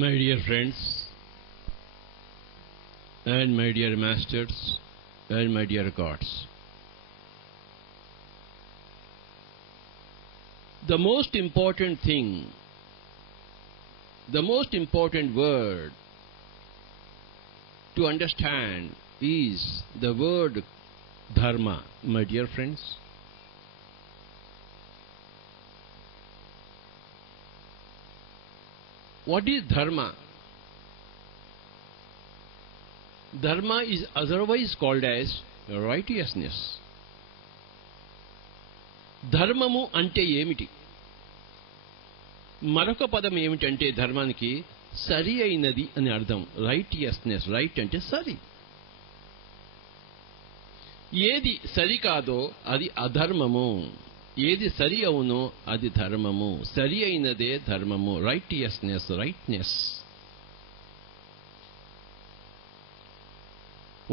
My dear friends, and my dear masters, and my dear gods, the most important thing, the most important word to understand is the word dharma, my dear friends. What is dharma? Dharma is otherwise called as righteousness. ధర్మము అంటే ఏమిటి? మరొక పదం ఏమిటంటే ధర్మానికి సరి అయినది అని అర్థం. రైటియస్నెస్. రైట్ అంటే సరి. ఏది సరి కాదో అది అధర్మము, ఏది సరి అవునో అది ధర్మము. సరి అయినదే ధర్మము. Righteousness, righteousness.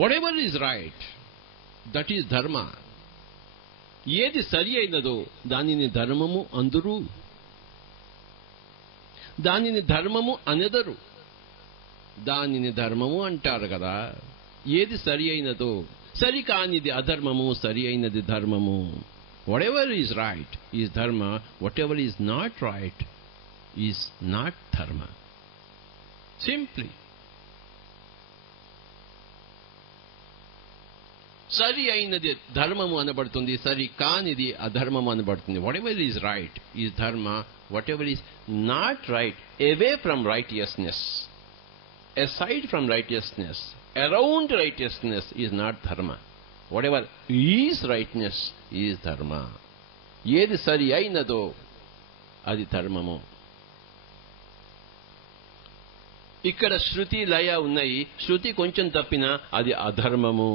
Whatever is right, that is dharma. ఏది సరి అయినదో దానిని ధర్మము అందురు, దానిని ధర్మము అనెదరు. దానిని ధర్మము అంటారు కదా. ఏది సరి అయినదో, సరి కానిది అధర్మము, సరి అయినది ధర్మము. Whatever is right is dharma, whatever is not right is not dharma. Simply. సరి అయినది ధర్మము అనబడుతుంది, సరి కానిది అధర్మము అనబడుతుంది. Whatever is right is dharma, whatever is not right, away from righteousness, aside from righteousness, around righteousness is not dharma. Whatever is rightness is dharma. ఏది సరి అయినదో అది ధర్మము. ఇక్కడ శృతి లయ ఉన్నాయి. శృతి కొంచెం తప్పినా అది అధర్మము.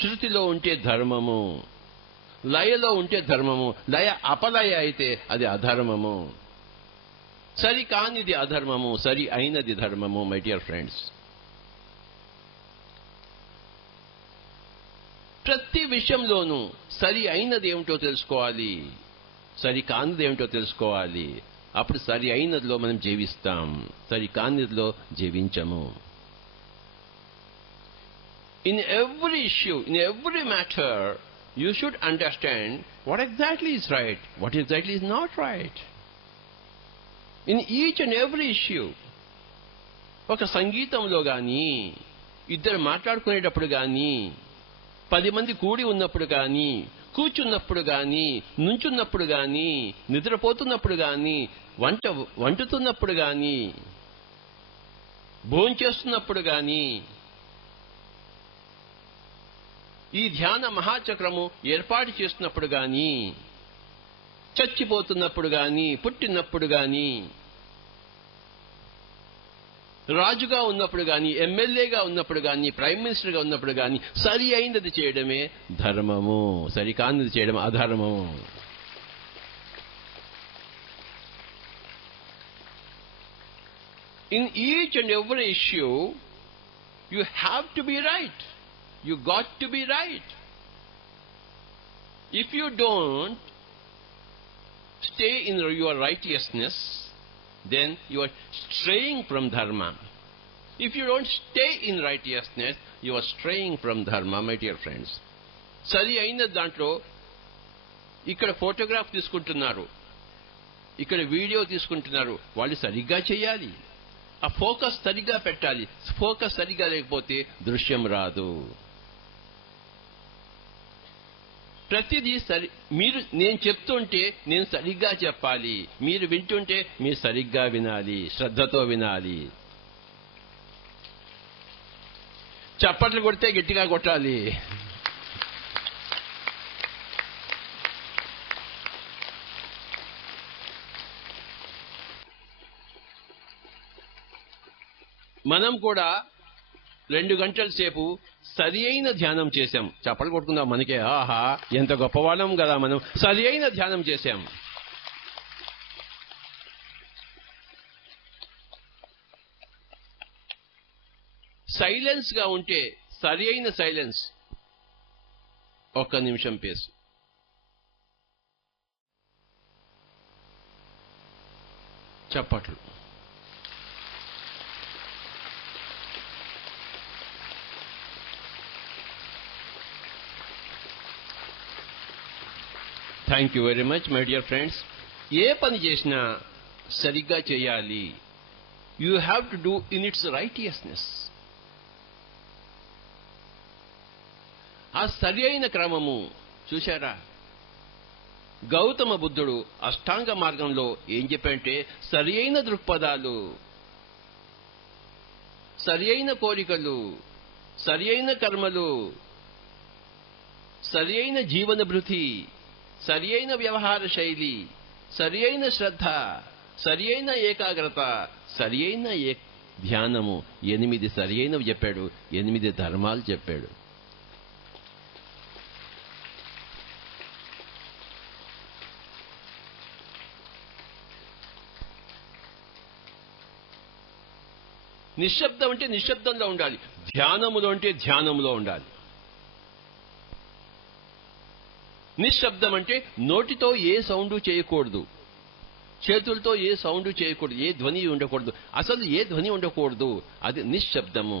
శృతిలో ఉంటే ధర్మము, లయలో ఉంటే ధర్మము. లయ అపలయ అయితే అది అధర్మము. సరి కానిది అధర్మము, సరి అయినది ధర్మము. మై డియర్ ఫ్రెండ్స్, ప్రతి విషయంలోనూ సరి అయినది ఏమిటో తెలుసుకోవాలి, సరి కానిది ఏమిటో తెలుసుకోవాలి. అప్పుడు సరి అయినదిలో మనం జీవిస్తాం, సరి కానిదిలో జీవించము. In every issue, in every matter, you should understand what exactly is right, what exactly is not right. In each and every issue. ఒక సంగీతంలో కానీ, ఇద్దరు మాట్లాడుకునేటప్పుడు కానీ, 10 మంది కూడి ఉన్నప్పుడు కానీ, కూర్చున్నప్పుడు కానీ, నుంచున్నప్పుడు కానీ, నిద్రపోతున్నప్పుడు కానీ, వంటుతున్నప్పుడు కానీ, భోంచేస్తున్నప్పుడు కానీ, ఈ ధ్యాన మహాచక్రము ఏర్పాటు చేస్తున్నప్పుడు కానీ, చచ్చిపోతున్నప్పుడు కానీ, పుట్టినప్పుడు కానీ, రాజుగా ఉన్నప్పుడు కానీ, ఎమ్మెల్యేగా ఉన్నప్పుడు కానీ, ప్రైమ్ మినిస్టర్గా ఉన్నప్పుడు కానీ, సరి అయినది చేయడమే ధర్మము, సరి కానిది చేయడం అధర్మము. In each and every issue, you have to be right. You got to be right. If you don't stay in your righteousness, then you are straying from dharma. If you don't stay in righteousness, you are straying from dharma, my dear friends. సరి అయిన దాంట్లో ఇక్కడ photograph తీసుకుంటున్నారు, ఇక్కడ video తీసుకుంటున్నారు. వాళ్ళు సరిగ్గా చేయాలి, ఆ ఫోకస్ సరిగ్గా పెట్టాలి. ఫోకస్ సరిగ్గా లేకపోతే దృశ్యం రాదు. ప్రతిదీ సరి. నేను చెప్తుంటే నేను సరిగ్గా చెప్పాలి, మీరు వింటుంటే మీరు సరిగ్గా వినాలి, శ్రద్ధతో వినాలి. చప్పట్లు కొడితే గట్టిగా కొట్టాలి. మనం కూడా 2 గంటల సేపు సరి అయిన ధ్యానం చేశాం. చప్పట్లు కొట్టుకుందాం మనకే. ఆహా, ఎంత గొప్పవాళ్ళం కదా మనం, సరి అయిన ధ్యానం చేశాం. సైలెన్స్ గా ఉంటే, సరి అయిన సైలెన్స్, 1 నిమిషం పేసు. చప్పట్లు. Thank you very much my dear friends. ఏ పని చేసినా సరిగ్గా చేయాలి. You have to do in its righteousness. ఆ సరి అయిన క్రమము చూశారా? గౌతమ బుద్ధుడు అష్టాంగ మార్గంలో ఏం చెప్పంటే, సరి అయిన దృక్పథాలు, సరి అయిన కోరికలు, సరి అయిన కర్మలు, సరి అయిన జీవన భృతి, సరి అయిన వ్యవహార శైలి, సరి అయిన శ్రద్ధ, సరి అయిన ఏకాగ్రత, సరి అయిన ధ్యానము, 8 సరి అయినవి చెప్పాడు, 8 ధర్మాలు చెప్పాడు. నిశ్శబ్దం అంటే నిశ్శబ్దంలో ఉండాలి, ధ్యానములో అంటే ధ్యానంలో ఉండాలి. నిశ్శబ్దం అంటే నోటితో ఏ సౌండ్ చేయకూడదు, చేతులతో ఏ సౌండ్ చేయకూడదు, ఏ ధ్వని ఉండకూడదు, అసలు ఏ ధ్వని ఉండకూడదు, అది నిశ్శబ్దము.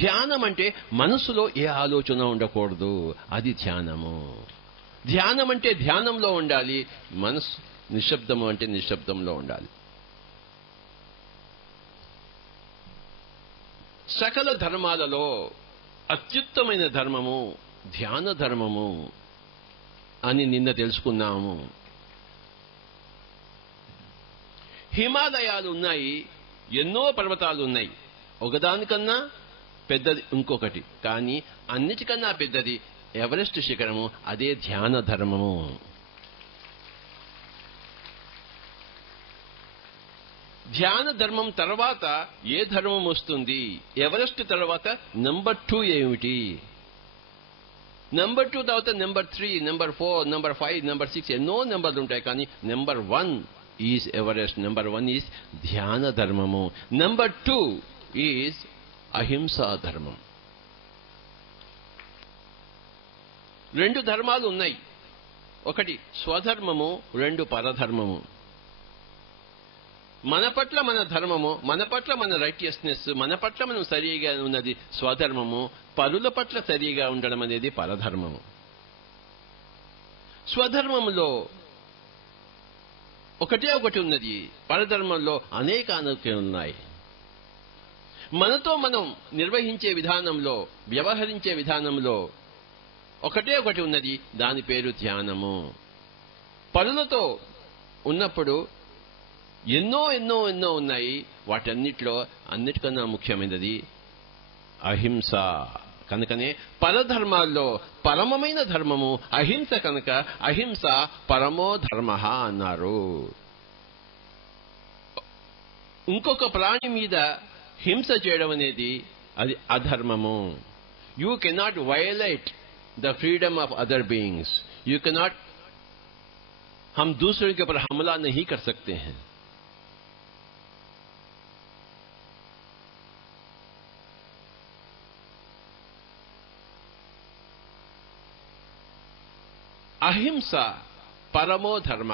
ధ్యానం అంటే మనసులో ఏ ఆలోచన ఉండకూడదు, అది ధ్యానము. ధ్యానం అంటే ధ్యానంలో ఉండాలి, మనసు నిశ్శబ్దము అంటే నిశ్శబ్దంలో ఉండాలి. సకల ధర్మాలలో అత్యుత్తమైన ధర్మము ధ్యాన ధర్మము అని నిన్న తెలుసుకున్నాము. హిమాలయాలు ఉన్నాయి, ఎన్నో పర్వతాలు ఉన్నాయి, ఒకదానికన్నా పెద్దది ఇంకొకటి, కానీ అన్నిటికన్నా పెద్దది ఎవరెస్ట్ శిఖరము, అదే ధ్యాన ధర్మము. ధ్యాన ధర్మం తర్వాత ఏ ధర్మం వస్తుంది? ఎవరెస్ట్ తర్వాత నెంబర్ 2 ఏమిటి? నెంబర్ 2 తర్వాత నెంబర్ 3, నెంబర్ 4, నెంబర్ 5, నెంబర్ 6, ఎన్నో నెంబర్లు ఉంటాయి, కానీ number 1 is Everest. Number 1 is ధ్యాన ధర్మము. నెంబర్ 2 ఈజ్ అహింసా ధర్మం. 2 ధర్మాలు ఉన్నాయి, ఒకటి స్వధర్మము, 2 పరధర్మము. మన పట్ల మన ధర్మము, మన పట్ల మన రైటియస్నెస్, మన పట్ల మనం సరిగా ఉన్నది స్వధర్మము, పరుల పట్ల సరిగా ఉండడం అనేది పరధర్మము. స్వధర్మంలో ఒకటే ఒకటి ఉన్నది, పరధర్మంలో అనేక ఉన్నాయి. మనతో మనం నిర్వహించే విధానంలో, వ్యవహరించే విధానంలో ఒకటే ఒకటి ఉన్నది, దాని పేరు ధ్యానము. పరులతో ఉన్నప్పుడు ఎన్నో ఎన్నో ఎన్నో ఉన్నాయి, వాటన్నిటిలో అన్నిటికన్నా ముఖ్యమైనది అహింస. కనుకనే పరధర్మాల్లో పరమమైన ధర్మము అహింస, కనుక అహింస పరమో ధర్మ అన్నారు. ఇంకొక ప్రాణి మీద హింస చేయడం అనేది అది అధర్మము. You cannot violate the freedom of other beings. You cannot, हम दूसरों के ऊपर हमला नहीं कर सकते हैं. అహింస పరమో ధర్మ.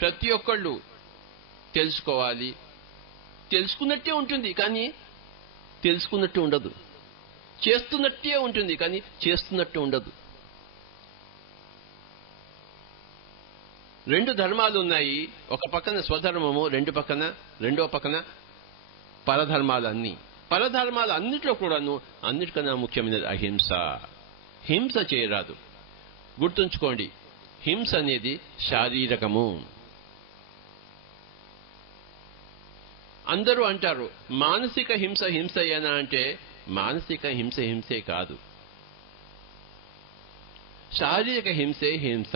ప్రతి ఒక్కళ్ళు తెలుసుకోవాలి. తెలుసుకున్నట్టే ఉంటుంది, కానీ తెలుసుకున్నట్టు ఉండదు. చేస్తున్నట్టే ఉంటుంది, కానీ చేస్తున్నట్టు ఉండదు. 2 ధర్మాలు ఉన్నాయి, ఒక పక్కన స్వధర్మము, రెండో పక్కన పరధర్మాలన్నీ. పరధర్మాలు అన్నిట్లో కూడాను అన్నిటికన్నా ముఖ్యమైనది అహింస. హింస చేయరాదు. గుర్తుంచుకోండి, హింస అనేది శారీరకము. అందరూ అంటారు మానసిక హింస హింసయేనా అంటే, మానసిక హింస హింసే కాదు, శారీరక హింసే హింస.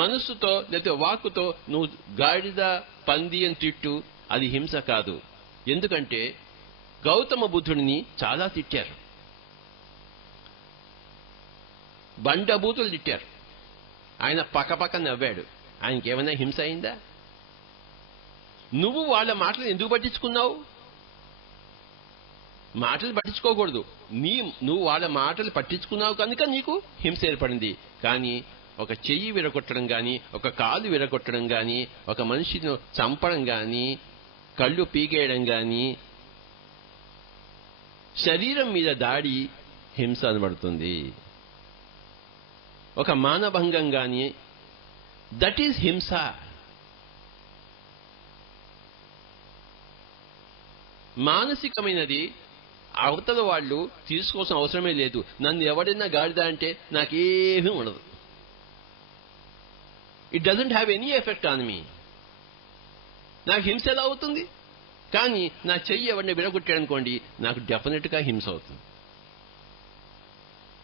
మనస్సుతో లేకపోతే వాక్కుతో నువ్వు గాడిద పంది అని తిట్టు, అది హింస కాదు. ఎందుకంటే గౌతమ బుద్ధుడిని చాలా తిట్టారు, బండబూతులు తిట్టారు, ఆయన పక్కపక్క నవ్వాడు. ఆయనకేమైనా హింస అయిందా? నువ్వు వాళ్ళ మాటలు ఎందుకు పట్టించుకున్నావు? మాటలు పట్టించుకోకూడదు. నువ్వు వాళ్ళ మాటలు పట్టించుకున్నావు కనుక నీకు హింస ఏర్పడింది. కానీ ఒక చెయ్యి విరగొట్టడం కానీ, ఒక కాలు విరగొట్టడం కానీ, ఒక మనిషిని చంపడం కానీ, కళ్ళు పీకేయడం కానీ, శరీరం మీద దాడి హింస అనబడుతుంది. ఒక మానభంగం కానీ, దట్ ఈజ్ హింస. మానసికమైనది అవతల వాళ్ళు తీసుకోవాల్సిన అవసరమే లేదు. నన్ను ఎవడైనా గాడిద అంటే నాకేమీ ఉండదు. It doesn't have any effect on me. నాకు హింస ఎలా అవుతుంది? కానీ నా చెయ్యి ఎవరిని విరగొట్టాడనుకోండి, నాకు డెఫినెట్గా హింస అవుతుంది.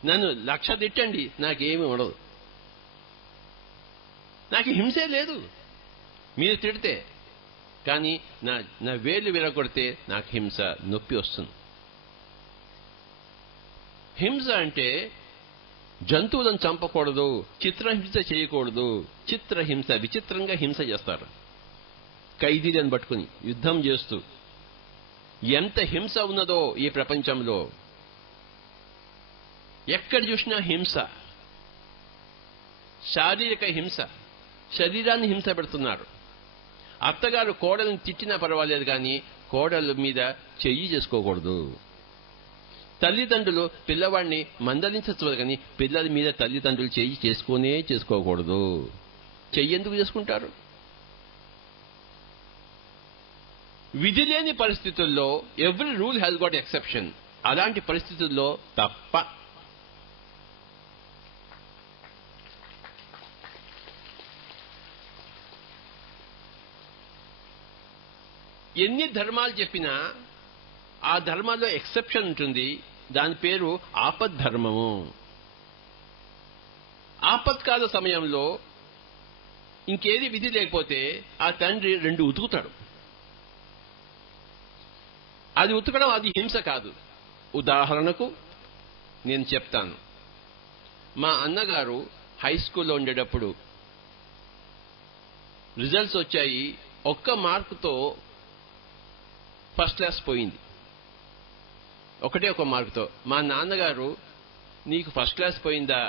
నన్ను 1,00,000 తిట్టండి, నాకేమీ ఉండదు. నాకు హింసే లేదు మీరు తిడితే. కానీ నా వేలు విరగొడితే నాకు హింస, నొప్పి వస్తుంది. హింస అంటే జంతువులను చంపకూడదు, చిత్రహింస చేయకూడదు. చిత్రహింస, విచిత్రంగా హింస చేస్తారు ఖైదీలను పట్టుకుని యుద్ధం చేస్తూ. ఎంత హింస ఉన్నదో ఈ ప్రపంచంలో, ఎక్కడ చూసినా హింస, శారీరక హింస, శరీరాన్ని హింస పెడుతున్నారు. అత్తగారు కోడలను తిట్టినా పర్వాలేదు కానీ కోడళ్ళ మీద చెయ్యి చేసుకోకూడదు. తల్లిదండ్రులు పిల్లవాడిని మందలించవచ్చు కానీ పిల్లల మీద తల్లిదండ్రులు చెయ్యి చేసుకోకూడదు. చెయ్యి ఎందుకు చేసుకుంటారు? విధి లేని పరిస్థితుల్లో every rule has got exception. అలాంటి పరిస్థితుల్లో తప్ప. ఎన్ని ధర్మాలు చెప్పినా ఆ ధర్మాల్లో ఎక్సెప్షన్ ఉంటుంది. దాని పేరు ఆపద్ధర్మము. ఆపత్కాల సమయంలో ఇంకేది విధి లేకపోతే ఆ తండ్రి 2 ఉతుకుతాడు. అది ఉతకడం, అది హింస కాదు. ఉదాహరణకు నేను చెప్తాను. మా అన్నగారు హై స్కూల్లో ఉండేటప్పుడు రిజల్ట్స్ వచ్చాయి. 1 మార్కుతో ఫస్ట్ క్లాస్ పోయింది. ఒకటే 1 మార్కుతో. మా నాన్నగారు, నీకు ఫస్ట్ క్లాస్ పోయిందా,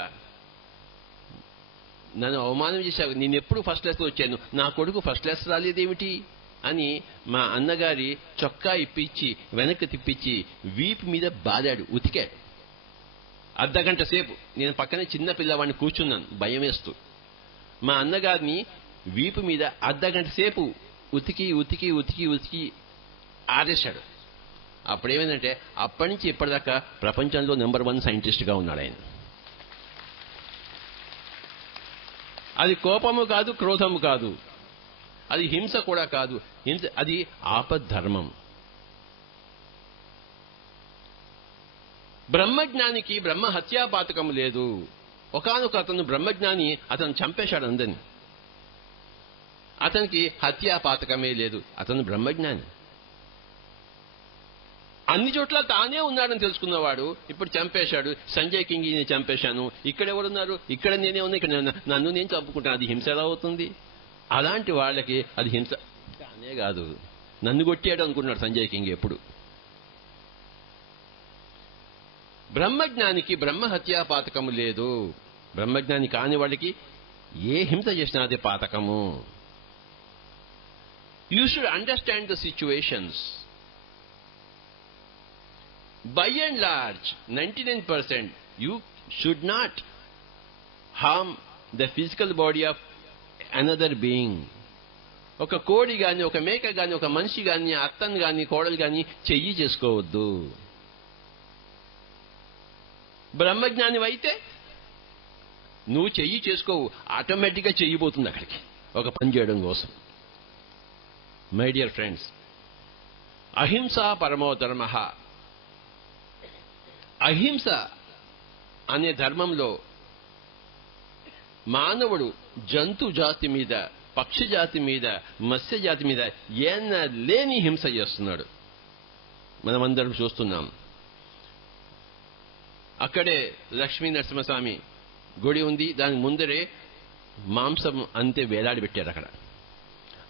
నన్ను అవమానం చేశావు, నేను ఎప్పుడు ఫస్ట్ క్లాస్లో వచ్చాను, నా కొడుకు ఫస్ట్ క్లాస్ రాలేదేమిటి అని మా అన్నగారి చొక్కా ఇప్పించి వెనక్కి తిప్పించి వీపు మీద బాదాడు, ఉతికాడు. అర్ధగంట సేపు నేను పక్కనే చిన్న పిల్లవాడిని కూర్చున్నాను భయం వేస్తూ. మా అన్నగారిని వీపు మీద అర్ధగంట సేపు ఉతికి ఉతికి ఉతికి ఉతికి ఆరేశాడు. అప్పుడేమైందంటే అప్పటి నుంచి ఇప్పటిదాకా ప్రపంచంలో నెంబర్ 1 సైంటిస్ట్గా ఉన్నాడు ఆయన. అది కోపము కాదు, క్రోధము కాదు, అది హింస కూడా కాదు. హింస అది ఆపద్ధర్మం. బ్రహ్మజ్ఞానికి బ్రహ్మ హత్యాపాతకము లేదు. ఒకానొక అతను బ్రహ్మజ్ఞాని, అతను చంపేశాడు అందరినీ. అతనికి హత్యాపాతకమే లేదు, అతను బ్రహ్మజ్ఞాని. అన్ని చోట్ల తానే ఉన్నాడని తెలుసుకున్నవాడు ఇప్పుడు చంపేశాడు. సంజయ్ కింగిని చంపేశాను, ఇక్కడ ఎవరున్నారు, ఇక్కడ నేనే ఉన్నా, ఇక్కడ నన్ను నేను చంపుకుంటాను. అది హింస ఎలా అవుతుంది? అలాంటి వాళ్ళకి అది హింస కానే కాదు. నన్ను కొట్టాడు అనుకున్నాడు సంజయ్ కింగ్ ఎప్పుడు. బ్రహ్మజ్ఞానికి బ్రహ్మ హత్యా పాతకము లేదు. బ్రహ్మజ్ఞాని కాని వాడికి ఏ హింస చేసినా అదే పాతకము. You should understand the situations. By and large, 99%, you should not harm the physical body of another being. ఒక కోడి గాని, ఒక మేక గాని, ఒక మనిషి గాని, అత్తను గాని, కోడలు గాని చెయ్యి చేసుకోవద్దు. బ్రహ్మజ్ఞాని అయితే నువ్వు చెయ్యి చేసుకోవు, ఆటోమేటిక్గా చెయ్యిపోతుంది అక్కడికి ఒక పని చేయడం కోసం. మై డియర్ ఫ్రెండ్స్, అహింసా పరమో ధర్మః. అహింస అనే ధర్మంలో మానవుడు జంతు జాతి మీద, పక్షి జాతి మీద, మత్స్య జాతి మీద లేని హింస చేస్తున్నాడు. మనమందరం చూస్తున్నాం. అక్కడే లక్ష్మీ నరసింహస్వామి గుడి ఉంది, దాని ముందరే మాంసం అంతే వేలాడి పెట్టారు. అక్కడ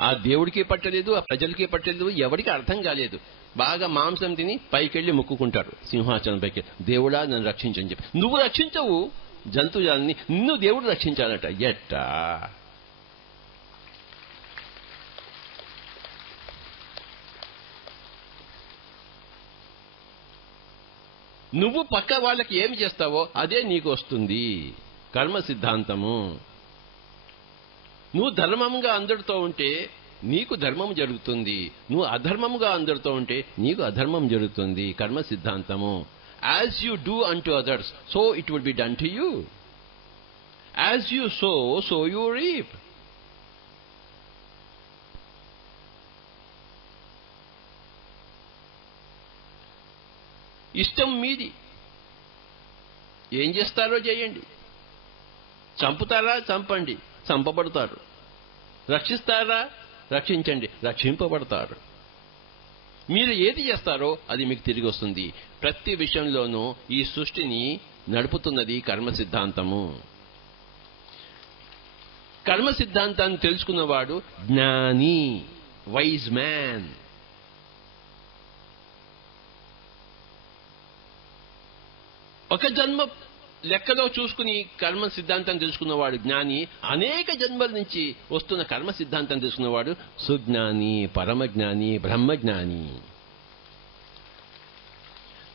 ఆ దేవుడికి పట్టలేదు, ఆ ప్రజలకి పట్టలేదు, ఎవరికి అర్థం కాలేదు. బాగా మాంసం తిని పైకెళ్ళి మొక్కుకుంటారు సింహాచలం పైకి, దేవుడా నన్ను రక్షించని చెప్పి. నువ్వు రక్షించవు జంతువులని, నిన్ను దేవుడు రక్షించాలట. ఎట్టా? నువ్వు పక్క వాళ్ళకి ఏమి చేస్తావో అదే నీకు వస్తుంది. కర్మ సిద్ధాంతము. నువ్వు ధర్మంగా అందరితో ఉంటే నీకు ధర్మం జరుగుతుంది, నువ్వు అధర్మంగా అందరితో ఉంటే నీకు అధర్మం జరుగుతుంది. కర్మ సిద్ధాంతము. As you do unto others, so it will be done to you. As you so, so you reap. ఇష్టం మీది, ఏం చేస్తారో చేయండి. చంపుతారా, చంపండి, చంపబడతారు. రక్షిస్తారా, రక్షించండి, రక్షింపబడతారు. మీరు ఏది చేస్తారో అది మీకు తిరిగి వస్తుంది. ప్రతి విషయంలోనూ ఈ సృష్టిని నడుపుతున్నది కర్మ సిద్ధాంతము. కర్మ సిద్ధాంతాన్ని తెలుసుకున్నవాడు జ్ఞాని, వైజ్ మ్యాన్. ఒక జన్మ లెక్కలో చూసుకుని కర్మ సిద్ధాంతం తెలుసుకున్నవాడు జ్ఞాని. అనేక జన్మల నుంచి వస్తున్న కర్మ సిద్ధాంతం తెలుసుకున్నవాడు సుజ్ఞాని, పరమజ్ఞాని, బ్రహ్మజ్ఞాని.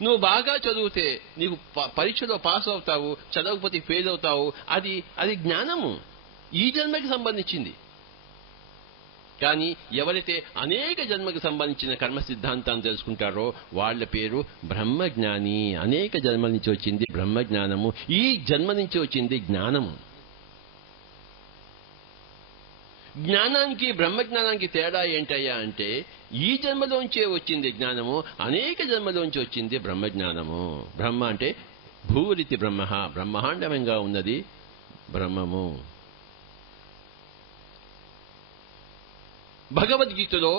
నువ్వు బాగా చదివితే నీకు పరీక్షలో పాస్ అవుతావు, చదవకపోతే ఫెయిల్ అవుతావు. అది జ్ఞానము, ఈ జన్మకి సంబంధించింది. కానీ ఎవరైతే అనేక జన్మకు సంబంధించిన కర్మ సిద్ధాంతాన్ని తెలుసుకుంటారో వాళ్ళ పేరు బ్రహ్మజ్ఞాని. అనేక జన్మల నుంచి వచ్చింది బ్రహ్మజ్ఞానము, ఈ జన్మ నుంచి వచ్చింది జ్ఞానము. జ్ఞానానికి బ్రహ్మజ్ఞానానికి తేడా ఏంటయ్యా అంటే, ఈ జన్మలోంచే వచ్చింది జ్ఞానము, అనేక జన్మలోంచి వచ్చింది బ్రహ్మజ్ఞానము. బ్రహ్మ అంటే భూరితి బ్రహ్మ, బ్రహ్మాండమంగా ఉన్నది బ్రహ్మము. భగవద్గీతలో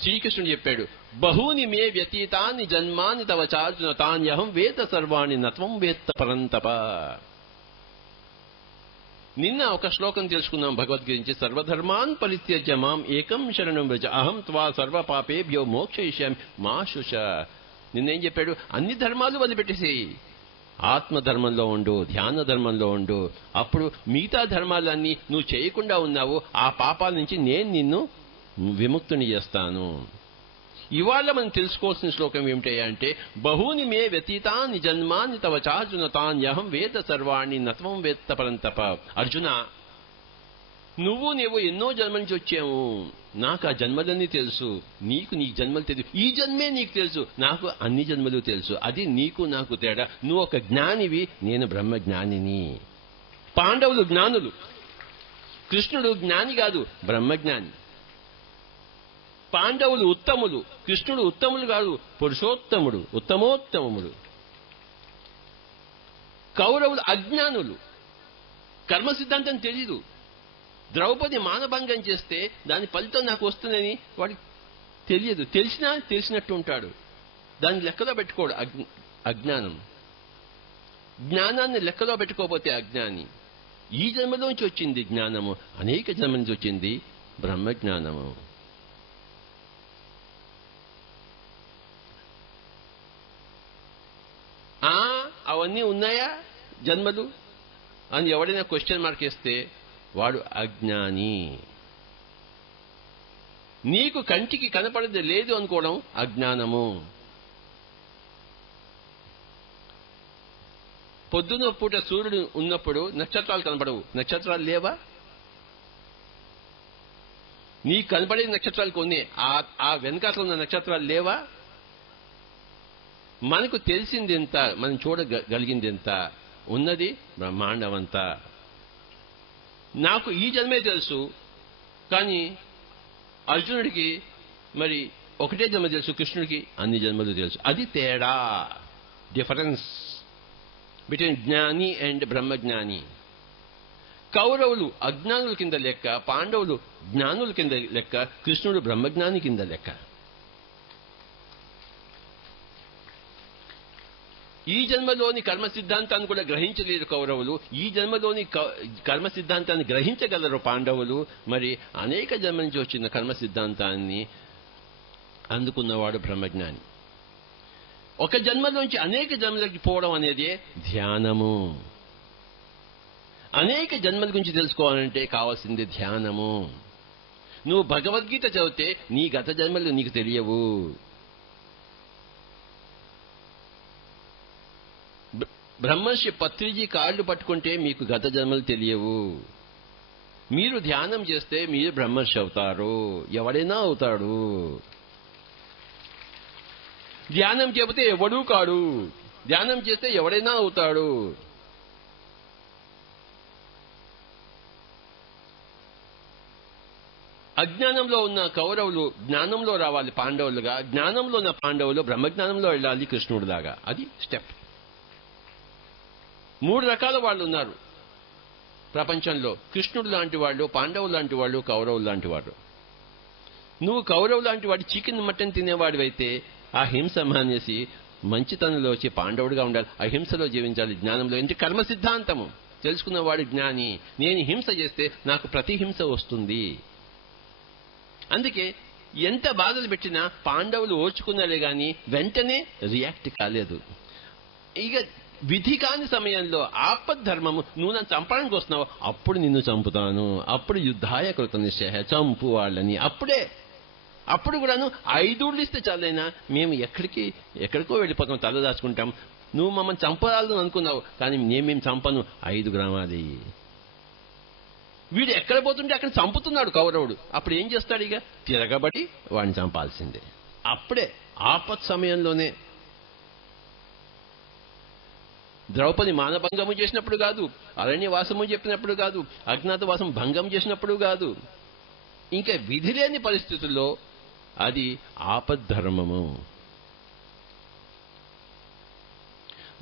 శ్రీకృష్ణుడు చెప్పాడు, బహూని మే వ్యతీతాన్ని జన్మాని తవ చార్జున తాన్యహం వేద సర్వాణి నత్వం వేత్త పరంతప. నిన్న ఒక శ్లోకం తెలుసుకున్నాం భగవద్గీత నుంచి. సర్వధర్మాన్ పరిత్యజ్య మాం ఏకం శరణం వ్రజ అహం త్వా సర్వ పాపేభ్యో మోక్షయిష్యామి మా శుచ. నిన్నేం చెప్పాడు? అన్ని ధర్మాలు వదిలిపెట్టేసేయి, ఆత్మధర్మంలో ఉండు, ధ్యాన ధర్మంలో ఉండు. అప్పుడు మిగతా ధర్మాలన్నీ నువ్వు చేయకుండా ఉన్నావు, ఆ పాపాల నుంచి నేను నిన్ను విముక్తుని చేస్తాను. ఇవాళ మనం తెలుసుకోవాల్సిన శ్లోకం ఏమిటయ్యా అంటే, బహూని మే వ్యతీతాని జన్మాని తవ చార్జున తాన్యహం వేద సర్వాణి నత్వం వేత్త పరంతప. అర్జున, నీవు ఎన్నో జన్మల నుంచి వచ్చావు, నాకు ఆ జన్మలన్నీ తెలుసు, నీకు నీ జన్మలు తెలుసు. ఈ జన్మే నీకు తెలుసు, నాకు అన్ని జన్మలు తెలుసు. అది నీకు నాకు తేడా. నువ్వు ఒక జ్ఞానివి, నేను బ్రహ్మజ్ఞానిని. పాండవులు జ్ఞానులు, కృష్ణుడు జ్ఞాని కాదు, బ్రహ్మజ్ఞాని. పాండవులు ఉత్తములు, కృష్ణుడు ఉత్తములు కాదు, పురుషోత్తముడు, ఉత్తమోత్తముడు. కౌరవులు అజ్ఞానులు, కర్మ సిద్ధాంతం తెలీదు. ద్రౌపది మానభంగం చేస్తే దాని ఫలితం నాకు వస్తుందని వాడికి తెలియదు. తెలిసినా తెలిసినట్టు ఉంటాడు, దాన్ని లెక్కలో పెట్టుకోడు. అజ్ఞానం. జ్ఞానాన్ని లెక్కలో పెట్టుకోకపోతే అజ్ఞాని. ఈ జన్మలోంచి వచ్చింది జ్ఞానము, అనేక జన్మ నుంచి వచ్చింది బ్రహ్మజ్ఞానము. అవన్నీ ఉన్నాయా జన్మలు అని ఎవడైనా క్వశ్చన్ మార్క్ వేస్తే వాడు అజ్ఞాని. నీకు కంటికి కనపడేది లేదు అనుకోవడం అజ్ఞానము. పొద్దున పూట సూర్యుడు ఉన్నప్పుడు నక్షత్రాలు కనపడవు. నక్షత్రాలు లేవా? నీకు కనపడే నక్షత్రాలు కొన్ని, ఆ వెనకాతలో ఉన్న నక్షత్రాలు లేవా? మనకు తెలిసింది ఎంత, మనం చూడగలిగింది ఎంత, ఉన్నది బ్రహ్మాండం అంతా. నాకు ఈ జన్మే తెలుసు, కానీ అర్జునుడికి మరి ఒకటే జన్మ తెలుసు, కృష్ణుడికి అన్ని జన్మలు తెలుసు. అది తేడా, డిఫరెన్స్ బిట్వీన్ జ్ఞాని అండ్ బ్రహ్మజ్ఞాని. కౌరవులు అజ్ఞానుల కింద లెక్క, పాండవులు జ్ఞానుల కింద లెక్క, కృష్ణుడు బ్రహ్మజ్ఞాని కింద లెక్క. ఈ జన్మలోని కర్మ సిద్ధాంతాన్ని కూడా గ్రహించలేరు కౌరవులు, ఈ జన్మలోని కర్మ సిద్ధాంతాన్ని గ్రహించగలరు పాండవులు. మరి అనేక జన్మ నుంచి వచ్చిన కర్మ సిద్ధాంతాన్ని అందుకున్నవాడు బ్రహ్మజ్ఞాని. ఒక జన్మలోంచి అనేక జన్మలకి పోవడం అనేది ధ్యానము. అనేక జన్మల గురించి తెలుసుకోవాలంటే కావాల్సింది ధ్యానము. నువ్వు భగవద్గీత చదివితే నీ గత జన్మలు నీకు తెలియవు. బ్రహ్మర్షి పత్రిజీ కాళ్ళు పట్టుకుంటే మీకు గత జన్మలు తెలియవు. మీరు ధ్యానం చేస్తే మీరు బ్రహ్మర్షి అవుతారు. ఎవడైనా అవుతాడు. ధ్యానం చెబితే ఎవడూ కాడు. ధ్యానం చేస్తే ఎవడైనా అవుతాడు. అజ్ఞానంలో ఉన్న కౌరవులు జ్ఞానంలో రావాలి పాండవులుగా, జ్ఞానంలో ఉన్న పాండవులు బ్రహ్మజ్ఞానంలో వెళ్ళాలి కృష్ణుడిలాగా. అది స్టెప్. 3 రకాల వాళ్ళు ఉన్నారు ప్రపంచంలో. కృష్ణుడు లాంటి వాళ్ళు, పాండవులు లాంటి వాళ్ళు, కౌరవులు లాంటి వాళ్ళు. నువ్వు కౌరవు లాంటి వాడు చికెన్ మటన్ తినేవాడివైతే ఆ హింస మానేసి మంచితనంలో వచ్చి పాండవుడిగా ఉండాలి. అహింసలో జీవించాలి, జ్ఞానంలో. అంటే కర్మ సిద్ధాంతము తెలుసుకున్నవాడు జ్ఞాని. నేను హింస చేస్తే నాకు ప్రతిహింస వస్తుంది. అందుకే ఎంత బాధలు పెట్టినా పాండవులు ఓర్చుకున్నారే గాని వెంటనే రియాక్ట్ కాలేదు. ఇక విధి కాని సమయంలో ఆపద్ధర్మము, నువ్వు నన్ను చంపడానికి వస్తున్నావు, అప్పుడు నిన్ను చంపుతాను, అప్పుడు యుద్ధాయ కృత నిశ్చయ, చంపు వాళ్ళని. అప్పుడు కూడాను 5 ఊళ్ళు ఇస్తే చాలైనా మేము ఎక్కడికో వెళ్ళిపోతాం, తల దాచుకుంటాం. నువ్వు మమ్మల్ని చంపాలని అనుకున్నావు, కానీ నేమేం చంపను, 5 గ్రామాలు. వీడు ఎక్కడ పోతుంటే అక్కడ చంపుతున్నాడు కౌరవుడు. అప్పుడు ఏం చేస్తాడు? ఇక తిరగబడి వాడిని చంపాల్సిందే. అప్పుడే ఆపత్ సమయంలోనే. ద్రౌపది మానభంగము చేసినప్పుడు కాదు, అరణ్యవాసము చెప్పినప్పుడు కాదు, అజ్ఞాతవాసం భంగం చేసినప్పుడు కాదు, ఇంకా విధి లేని పరిస్థితుల్లో అది ఆపద్ధర్మము.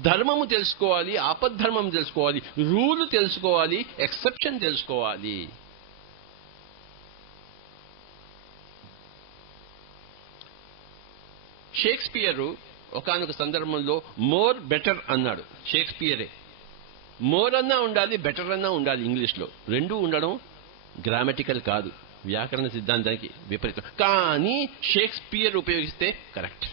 ధర్మము తెలుసుకోవాలి, ఆపద్ధర్మం తెలుసుకోవాలి, రూలు తెలుసుకోవాలి, ఎక్సెప్షన్ తెలుసుకోవాలి. షేక్స్పియరు ఒకానొక సందర్భంలో మోర్ బెటర్ అన్నాడు. షేక్స్పియరే. మోర్ అన్నా ఉండాలి, బెటర్ అన్నా ఉండాలి. ఇంగ్లీష్లో రెండూ ఉండడం గ్రామటికల్ కాదు, వ్యాకరణ సిద్ధాంతానికి విపరీతం. కానీ షేక్స్పియర్ ఉపయోగిస్తే కరెక్ట్.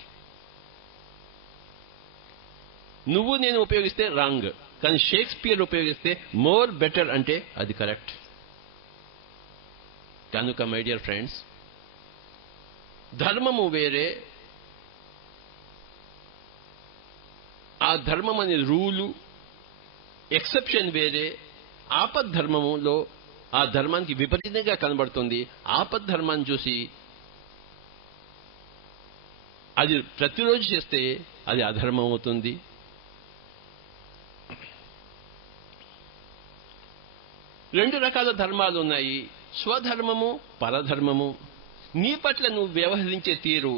నువ్వు నేను ఉపయోగిస్తే రాంగ్. కానీ షేక్స్పియర్ ఉపయోగిస్తే మోర్ బెటర్ అంటే అది కరెక్ట్. కనుక మై డియర్ ఫ్రెండ్స్, ధర్మము వేరే, ఆ ధర్మం అనే రూలు, ఎక్సెప్షన్ వేరే. ఆపద్ధర్మములో ఆ ధర్మానికి విపరీతంగా కనబడుతుంది. ఆపద్ధర్మాన్ని చూసి అది ప్రతిరోజు చేస్తే అది అధర్మం అవుతుంది. రెండు రకాల ధర్మాలు ఉన్నాయి, స్వధర్మము, పరధర్మము. నీ పట్ల నువ్వు వ్యవహరించే తీరు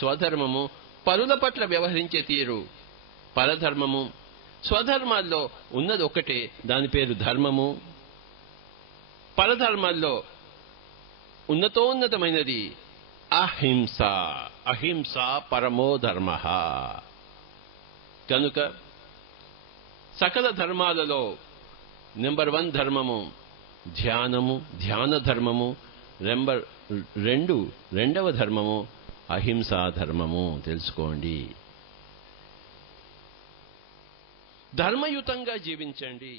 స్వధర్మము, పరుల పట్ల వ్యవహరించే తీరు పరధర్మము. స్వధర్మాల్లో ఉన్నది ఒకటే, దాని పేరు ధర్మము. పరధర్మాల్లో ఉన్నతోన్నతమైనది అహింస. అహింస పరమో ధర్మ. కనుక సకల ధర్మాలలో నెంబర్ 1 ధర్మము ధ్యానము, ధ్యాన ధర్మము. రెండవ ధర్మము అహింసా ధర్మము. తెలుసుకోండి. ధర్మయుతంగా జీవించండి.